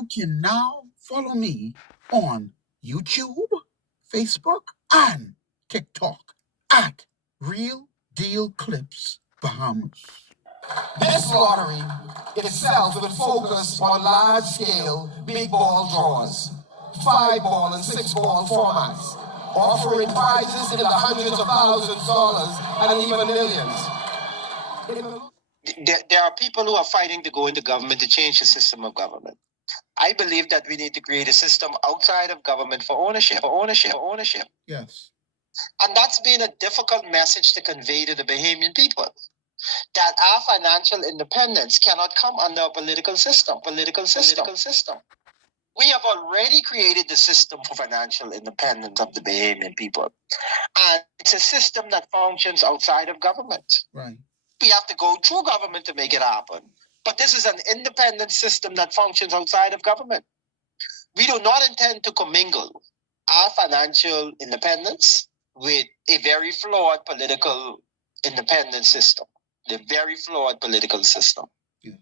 You can now follow me on YouTube, Facebook, and TikTok at Real Deal Clips Bahamas. This lottery itself will focus on large-scale big ball draws, 5-ball and 6-ball formats, offering prizes in the hundreds of thousands of dollars and even millions. There are people who are fighting to go into government to change the system of government. I believe that we need to create a system outside of government for ownership. Yes. And that's been a difficult message to convey to the Bahamian people, that our financial independence cannot come under a political system. We have already created the system for financial independence of the Bahamian people. And it's a system that functions outside of government. Right. We have to go through government to make it happen. But this is an independent system that functions outside of government. We do not intend to commingle our financial independence with a very flawed political independent system. The very flawed political system. Yes.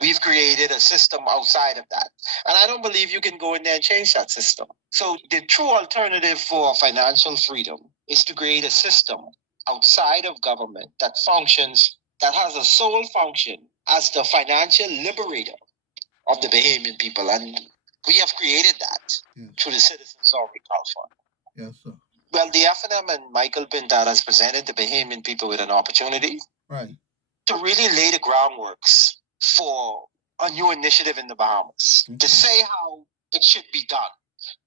We've created a system outside of that. And I don't believe you can go in there and change that system. So the true alternative for financial freedom is to create a system outside of government that functions, that has a sole function as the financial liberator of the Bahamian people. And we have created that through the Citizen Sovereign Wealth Fund. Yes, sir. Well, the FNM and Michael Pintard has presented the Bahamian people with an opportunity to really lay the groundworks for a new initiative in the Bahamas, to say how it should be done,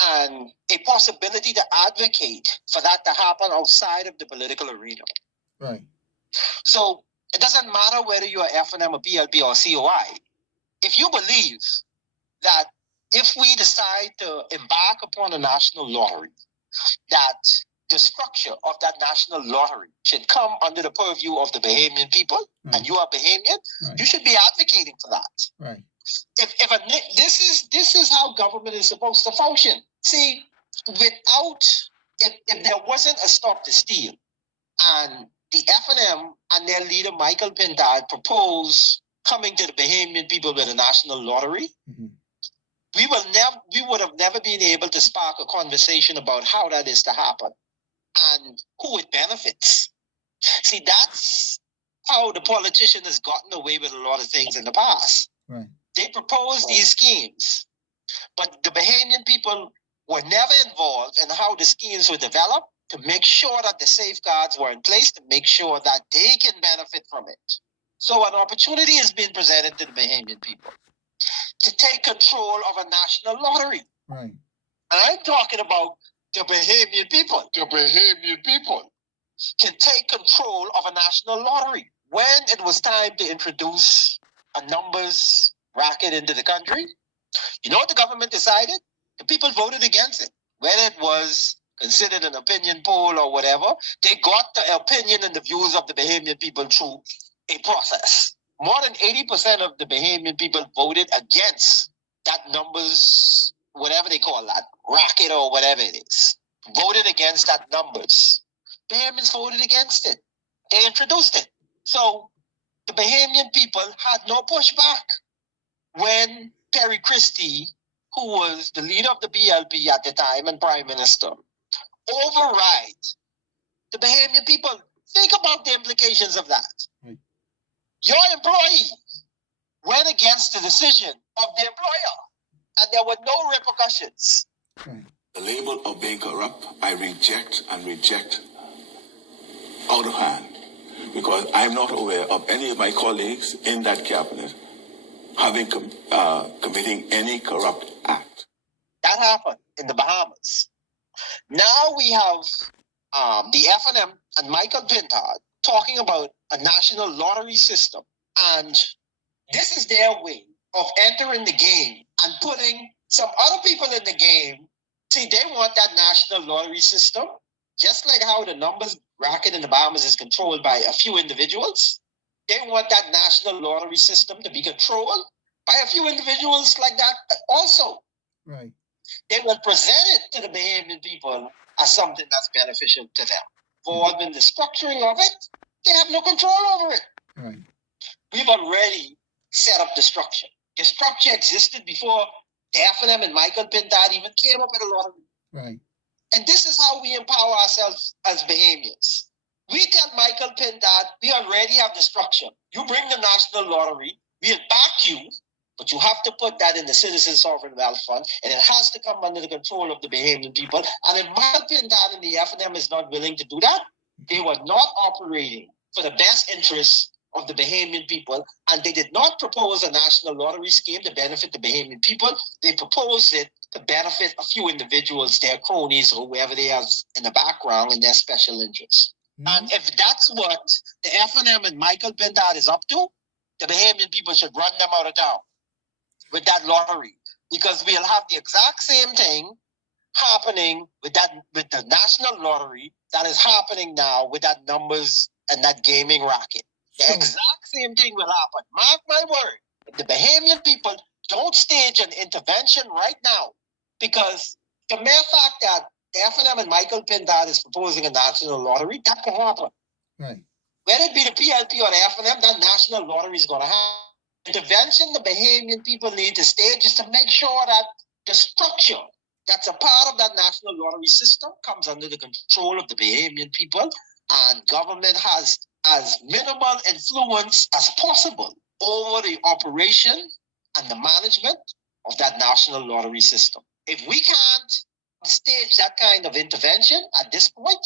and a possibility to advocate for that to happen outside of the political arena. Right. So it doesn't matter whether you're FNM or PLP or COI. If you believe that if we decide to embark upon a national lottery, that the structure of that national lottery should come under the purview of the Bahamian people, and you are Bahamian, you should be advocating for that. Right. This is how government is supposed to function. See, if there wasn't a Stop the Steal, and the FNM and their leader Michael Pintard proposed coming to the Bahamian people with a national lottery, we would have never been able to spark a conversation about how that is to happen and who it benefits. See, that's how the politician has gotten away with a lot of things in the past. Right. They proposed these schemes, but the Bahamian people were never involved in how the schemes were developed, to make sure that the safeguards were in place, to make sure that they can benefit from it. So an opportunity has been presented to the Bahamian people to take control of a national lottery. Right. And I'm talking about the Bahamian people. The Bahamian people can take control of a national lottery. When it was time to introduce a numbers racket into the country, you know what the government decided? The people voted against it. When it was considered an opinion poll or whatever, they got the opinion and the views of the Bahamian people through a process. More than 80% of the Bahamian people voted against that numbers, whatever they call that, racket or whatever it is. Voted against that numbers. Bahamians voted against it. They introduced it. So the Bahamian people had no pushback. When Perry Christie, who was the leader of the BLP at the time and Prime Minister, override the Bahamian people, think about the implications of that. Right. Your employee went against the decision of the employer, and there were no repercussions. Right. The label of being corrupt, I reject out of hand, because I'm not aware of any of my colleagues in that cabinet having committing any corrupt act. That happened in the Bahamas. Now we have the FNM and Michael Pintard talking about a national lottery system, and this is their way of entering the game and putting some other people in the game. See, they want that national lottery system, just like how the numbers racket in the Bahamas is controlled by a few individuals. They want that national lottery system to be controlled by a few individuals like that also. Right. They will present it to the Bahamian people as something that's beneficial to them. For in the structuring of it, they have no control over it. Right. We've already set up the structure. The structure existed before the FNM and Michael Pintard even came up with a lottery. Right. And this is how we empower ourselves as Bahamians. We tell Michael Pintard, we already have the structure. You bring the national lottery, we'll back you, but you have to put that in the Citizen Sovereign Wealth Fund, and it has to come under the control of the Bahamian people. And if Michael Pintard and the FNM is not willing to do that, they were not operating for the best interests of the Bahamian people, and they did not propose a national lottery scheme to benefit the Bahamian people. They proposed it to benefit a few individuals, their cronies, or whoever they have in the background and their special interests. And if that's what the FNM and Michael Pintard is up to, the Bahamian people should run them out of town with that lottery, because we'll have the exact same thing happening with the national lottery that is happening now with that numbers and that gaming racket. The exact same thing will happen. Mark my word. If the Bahamian people don't stage an intervention right now, because the mere fact that the FNM and Michael Pintard is proposing a national lottery, that can happen. Right. Whether it be the PLP or the FNM, that national lottery is going to happen. Intervention the Bahamian people need to stage is to make sure that the structure that's a part of that national lottery system comes under the control of the Bahamian people, and government has as minimal influence as possible over the operation and the management of that national lottery system. If we can't stage that kind of intervention at this point,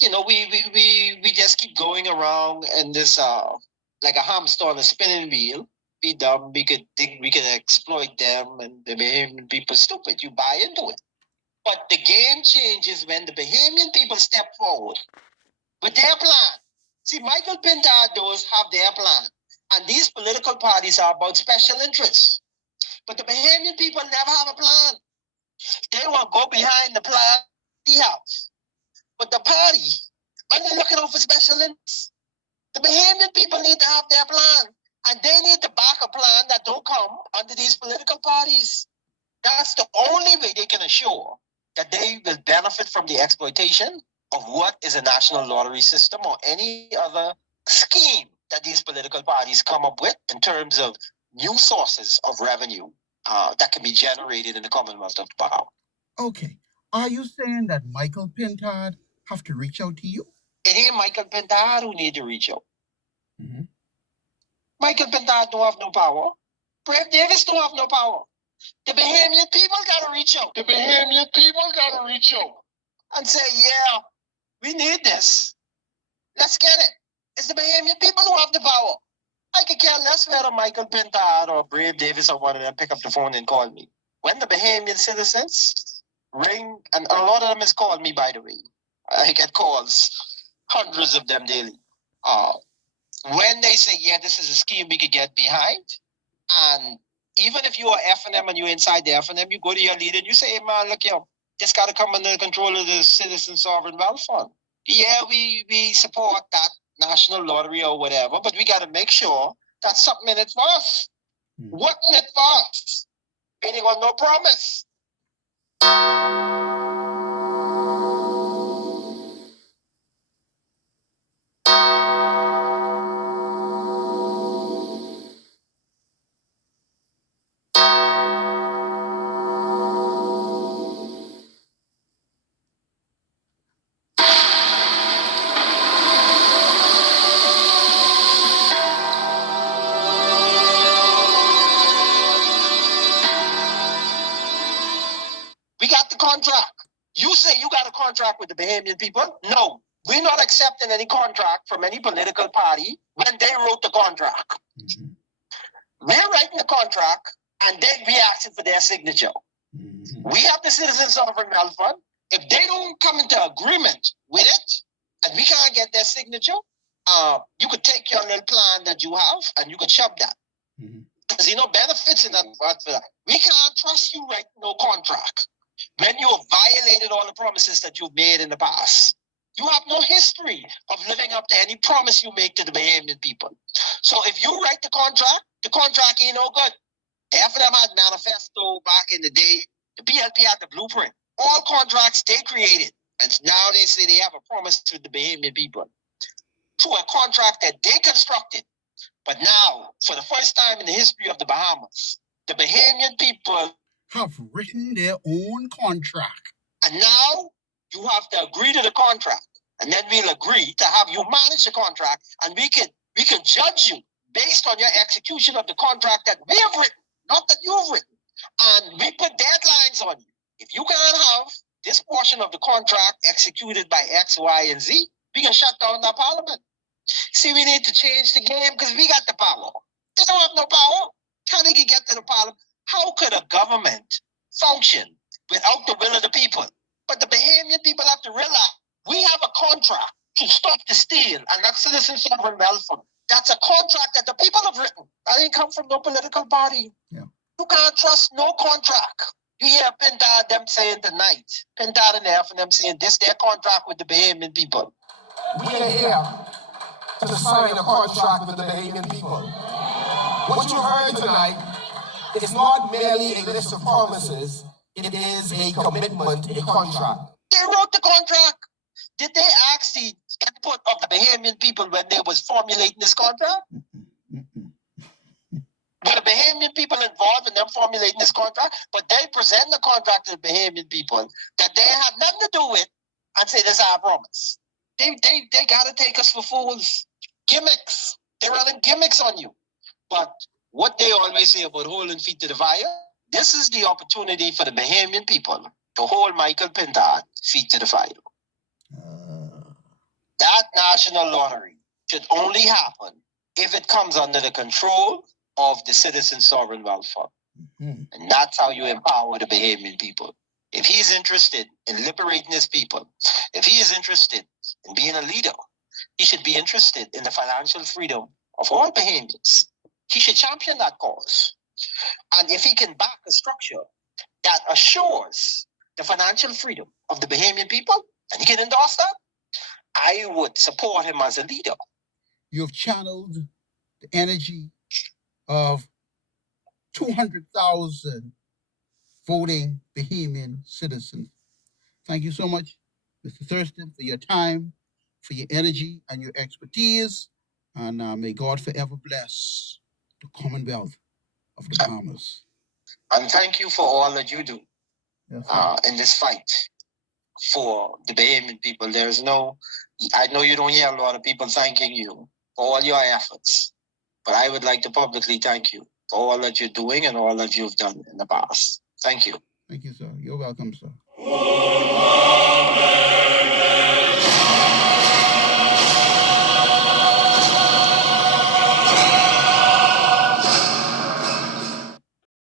we just keep going around in this like a hamster on a spinning wheel. Be dumb, we could think we can exploit them, and the Bahamian people stupid. You buy into it. But the game changes when the Bahamian people step forward with their plan. See, Michael Pintard does have their plan, and these political parties are about special interests. But the Bahamian people never have a plan. They want to go behind the plan they have. But the party, when they're looking out for special interests, the Bahamian people need to have their plan, and they need to back a plan that don't come under these political parties. That's the only way they can assure that they will benefit from the exploitation of what is a national lottery system or any other scheme that these political parties come up with in terms of new sources of revenue that can be generated in the Commonwealth of Bahamas. Okay. Are you saying that Michael Pintard have to reach out to you? It ain't Michael Pintard who need to reach out. Mm-hmm. Michael Pintard don't have no power. Brave Davis don't have no power. The Bahamian people got to reach out. The Bahamian people got to reach out and say, yeah, we need this. Let's get it. It's the Bahamian people who have the power. I could care less whether Michael Pintard or Brave Davis or one of them pick up the phone and call me. When the Bahamian citizens ring, and a lot of them has called me, by the way. I get calls, hundreds of them daily. When they say, yeah, this is a scheme we could get behind, and even if you are FNM and you're inside the FNM, you go to your leader and you say, hey, man, look here, this got to come under the control of the Citizen Sovereign Wealth Fund. Yeah, we support that national lottery or whatever, but we got to make sure that's something in it for us. What in it for us? Waiting on no promise. We got the contract. You say you got a contract with the Bahamian people? No, we're not accepting any contract from any political party when they wrote the contract. Mm-hmm. We're writing the contract, and then we asking for their signature. Mm-hmm. We have the Citizen Sovereign Wealth Fund. If they don't come into agreement with it, and we can't get their signature, you could take your little plan that you have, and you could shove that. Because benefits in that for that. We can't trust you writing no contract when you have violated all the promises that you've made in the past. You have no history of living up to any promise you make to the Bahamian people. So if you write the contract ain't no good. The FNM had manifesto back in the day. The PLP had the blueprint. All contracts they created. And now they say they have a promise to the Bahamian people. To a contract that they constructed. But now, for the first time in the history of the Bahamas, the Bahamian people have written their own contract. And now you have to agree to the contract. And then we'll agree to have you manage the contract, and we can judge you based on your execution of the contract that we have written, not that you've written. And we put deadlines on you. If you can't have this portion of the contract executed by X, Y, and Z, we can shut down the parliament. See, we need to change the game because we got the power. They don't have no power. How they can get to the parliament? How could a government function without the will of the people? But the Bahamian people have to realize we have a contract to stop the steal, and that's citizen sovereign wealth fund. That's a contract that the people have written. That ain't come from no political party. Yeah. You can't trust no contract. You hear Pintard them saying tonight, Pintard and F and them saying this their contract with the Bahamian people. We are here to sign a contract with the Bahamian people. What you heard tonight is not merely a list of promises, it is a commitment, a contract. They wrote the contract. Did they ask the input of the Bahamian people when they was formulating this contract? Were the Bahamian people involved in them formulating this contract? But they present the contract to the Bahamian people that they have nothing to do with and say, this is our promise. They got to take us for fools. Gimmicks. They're running gimmicks on you. But what they always say about holding feet to the fire, this is the opportunity for the Bahamian people to hold Michael Pintard feet to the fire. That national lottery should only happen if it comes under the control of the Citizen Sovereign Wealth Fund. Mm-hmm. And that's how you empower the Bahamian people. If he's interested in liberating his people, if he is interested in being a leader, he should be interested in the financial freedom of all Bahamians. He should champion that cause. And if he can back a structure that assures the financial freedom of the Bahamian people, and he can endorse that, I would support him as a leader. You have channeled the energy of 200,000 voting Bahamian citizens. Thank you so much, Mr. Thurston, for your time, for your energy and your expertise. And may God forever bless the Commonwealth of the Bahamas. And thank you for all that you do in this fight for the Bahamian people. I know you don't hear a lot of people thanking you for all your efforts, but I would like to publicly thank you for all that you're doing and all that you've done in the past. Thank you. Thank you, sir. You're welcome, sir.